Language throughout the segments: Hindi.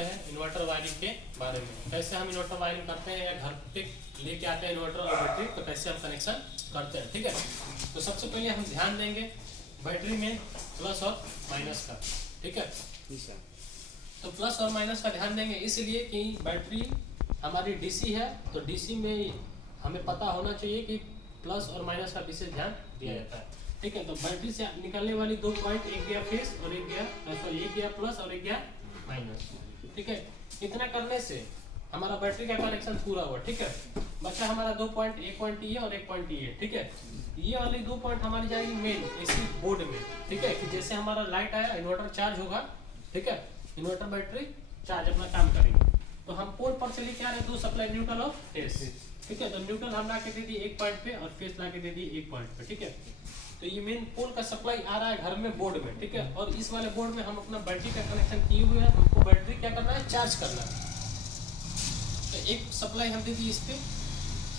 इन्वर्टर वायरिंग के बारे में कैसे हम इन्वर्टर वायरिंग करते हैं या घर पे लेके आते हैं इन्वर्टर और बैटरी तो कैसे हम कनेक्शन करते हैं। ठीक है, तो सबसे पहले हम ध्यान देंगे बैटरी में प्लस और माइनस का। ठीक है, तो प्लस और माइनस का ध्यान देंगे इसलिए कि बैटरी हमारी डीसी है, तो डीसी में हमें पता होना चाहिए कि प्लस और माइनस का विशेष ध्यान दिया जाता है। ठीक है, तो बैटरी से निकलने वाली दो पॉइंट, एक गया फेस और एक गया प्लस और एक गया माइनस। ठीक है, इतना करने से हमारा बैटरी का कनेक्शन पूरा हुआ। ठीक है, बच्चा हमारा दो पॉइंट, एक पॉइंट ये और एक पॉइंट ये। ठीक है, ये वाली दो पॉइंट हमारी जाएगी मेन इसी बोर्ड में। ठीक है, कि जैसे हमारा लाइट आया इन्वर्टर चार्ज होगा। ठीक है, इन्वर्टर बैटरी चार्ज अपना काम करेगी, तो हम पोल पर से लेके आ रहे हैं दो सप्लाई, न्यूट्रल और फेस। ठीक है, तो न्यूट्रल हम ला के दे दिए एक पॉइंट पे और फेस ला के दे दिए एक पॉइंट पे। ठीक है, तो ये मेन पोल का सप्लाई आ रहा है घर में बोर्ड में। ठीक है, और इस वाले बोर्ड में हम अपना बैटरी का कनेक्शन किए हुए हैं, हमको बैटरी क्या करना है, चार्ज करना है। तो एक सप्लाई हम दे दिए इस पे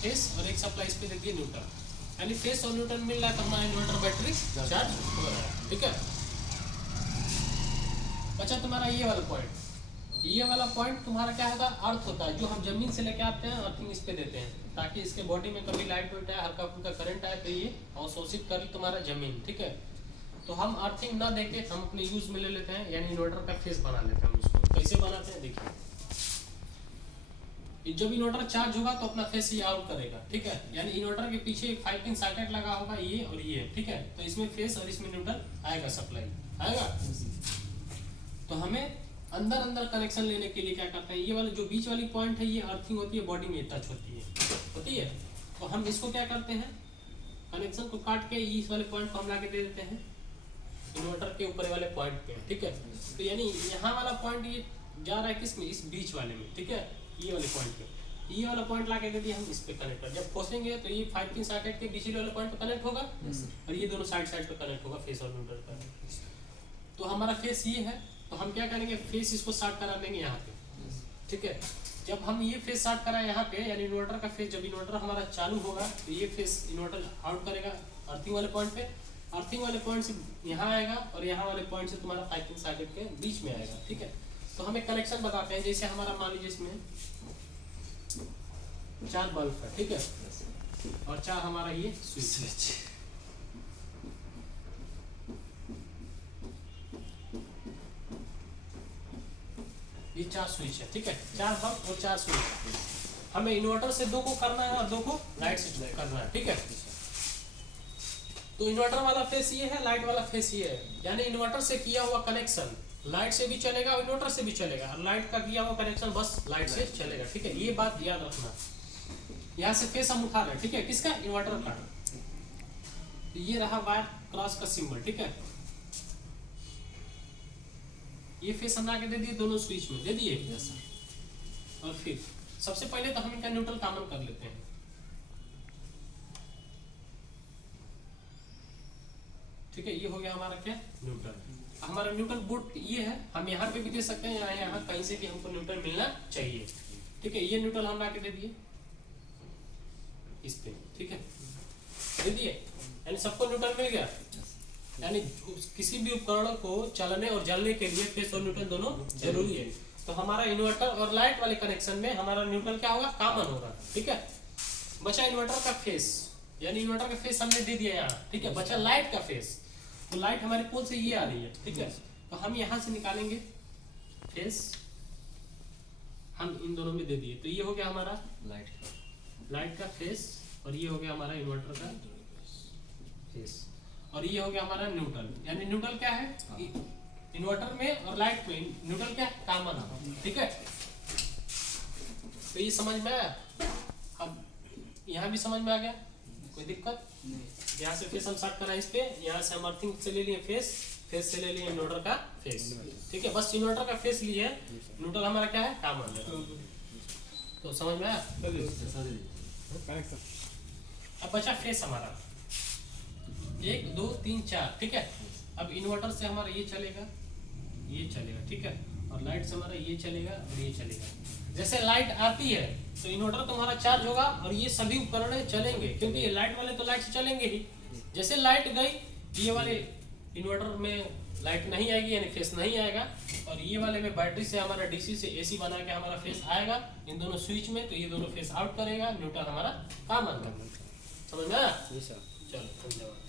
फेस और एक सप्लाई इस पे दे दिए न्यूट्रल, यानी फेस और न्यूट्रल मिल रहा है तो हमारा इन्वर्टर बैटरी चार्ज हो रहा है। ठीक है, अच्छा तुम्हारा ये वाला पॉइंट तुम्हारा क्या होगा, अर्थ होता है, जो हम जमीन से लेके आते हैं अर्थिंग इस पे देते हैं ताकि इसके बॉडी में कभी लाइट वाइट आए, हल्का फुल्का करंट आए तो ये अवशोषित कर तुम्हारा जमीन। ठीक है, तो हम अर्थिंग ना देके हम अपने यूज में ले लेते हैं, यानी इन्वर्टर का फेस बना लेते हैं। उसको कैसे बनाते हैं देखिए, जब इन्वर्टर चार्ज होगा तो अपना फेस ये आउट करेगा। ठीक है, यानी इन्वर्टर के पीछे एक 5 पिन सॉकेट लगा होगा ये और ये। ठीक है, तो इसमें फेस और इसमें न्यूट्रल आएगा, सप्लाई आएगा। तो हमें अंदर कनेक्शन लेने के लिए क्या करते हैं, ये वाले जो बीच वाली पॉइंट है ये अर्थिंग होती है, बॉडी में टच होती है। तो हम इसको क्या करते हैं, कनेक्शन को काट के इस वाले पॉइंट को हम लाके दे देते हैं इन्वर्टर के ऊपर वाले पॉइंट पे। ठीक है, तो यानी यहाँ वाला पॉइंट ये जा रहा है किसमें, इस बीच वाले में। ठीक है, ये वाले पॉइंट पे ये वाला पॉइंट लाके दे दिया हम इस पे कनेक्ट कर, जब खोसेंगे तो ये 5 पिन सॉकेट के बीच वाले पॉइंट पे कनेक्ट होगा और ये दोनों साइड पे कनेक्ट होगा फेस और न्यूट्रल का। तो हमारा फेस ये है, तो हम क्या करेंगे, फेस इसको शॉर्ट करा देंगे यहाँ पे। ठीक है, जब हम ये फेस शॉर्ट कराए यहाँ पे, यानी इन्वर्टर का फेस, जब इन्वर्टर हमारा चालू होगा तो ये फेस इन्वर्टर आउट करेगा अर्थिंग वाले पॉइंट पे, अर्थिंग वाले पॉइंट से यहाँ आएगा और यहाँ वाले पॉइंट से तुम्हारा 5 पिन सॉकेट के बीच में आएगा। ठीक है, तो हमें कनेक्शन बताते हैं, जैसे हमारा मान लीजिए इसमें 4 बल्ब है। ठीक है, और 4 हमारा ये स्विच। ये 4 स्विच है। ठीक है, 4 बल्ब और 4 स्विच। हमें इन्वर्टर से 2 को करना है और 2 को लाइट से करना है। ठीक है, तो इन्वर्टर वाला फेस ये है, लाइट वाला फेस ये है, यानी इन्वर्टर से किया हुआ कनेक्शन लाइट से भी चलेगा और इन्वर्टर से भी चलेगा, और लाइट का किया हुआ कनेक्शन बस लाइट से चलेगा। ठीक है, ये बात याद रखना। यहाँ से फेस हम उठा रहे हैं, ठीक है, किसका, इन्वर्टर का। तो ये रहा वायर क्रॉस का सिंबल। ठीक है, ये फेस हम आके दे दिए दोनों स्विच में दे दिए। और फिर सबसे पहले तो हम इनका न्यूट्रल कॉमन कर लेते हैं। ठीक है, ये हो गया हमारा क्या, न्यूट्रल। हमारा न्यूट्रल बोर्ड ये है, हम यहाँ पे भी दे सकते हैं, यहाँ कहीं से भी हमको न्यूट्रल मिलना चाहिए। ठीक है, ये न्यूट्रल हम लाके दे दिए इस पे। ठीक है, दे दिए, यानी सबको न्यूट्रल मिल गया, यानी किसी भी उपकरण को चलने और जलने के लिए फेस और न्यूट्रल दोनों जरूरी है। तो हमारा इन्वर्टर और लाइट वाले कनेक्शन में हमारा न्यूट्रल क्या होगा, कॉमन होगा। ठीक है, बचा इन्वर्टर का फेस, यानी इन्वर्टर का फेस हमने दे दिया यहाँ। ठीक है, बचा लाइट का फेस, तो लाइट हमारे पोल से ये आ रही है। ठीक है, तो हम यहाँ से निकालेंगे फेस, हम इन दोनों में दे दिए, तो ये हो गया हमारा लाइट का फेस और ये हो गया हमारा इन्वर्टर का फेस, और ये हो गया हमारा न्यूट्रल। यानी न्यूट्रल क्या है, इन्वर्टर में और लाइट में न्यूट्रल क्या है, कॉमन है। ठीक है, तो ये समझ में आया। अब यहाँ भी समझ में आ गया, कोई दिक्कत। यहाँ से फेस हम शॉर्ट करा इस पे, यहाँ से हम अर्थिंग से ले लिए फेस से ले लिए इन्वर्टर का फेस। ठीक है, बस इन्वर्टर का फेस लिए, न्यूट्रल हमारा क्या है, कॉमन है। तो समझ में आया। अब बचा फेस हमारा 1 2 3 4। ठीक है, अब इन्वर्टर से हमारा ये चलेगा। ठीक है, और लाइट से हमारा ये चलेगा और ये चलेगा। जैसे लाइट आती है तो इन्वर्टर तुम्हारा चार्ज होगा और ये सभी उपकरण चलेंगे, क्योंकि ये लाइट वाले तो लाइट से चलेंगे ही। जैसे लाइट गई, ये वाले इन्वर्टर में लाइट नहीं आएगी यानी फेस नहीं आएगा, और ये वाले में बैटरी से हमारा डीसी से एसी बना के हमारा फेस आएगा इन दोनों स्विच में, तो ये दोनों फेस आउट करेगा, न्यूट्रल हमारा काम आएगा। समझ में आया? जी सर। चलो धन्यवाद।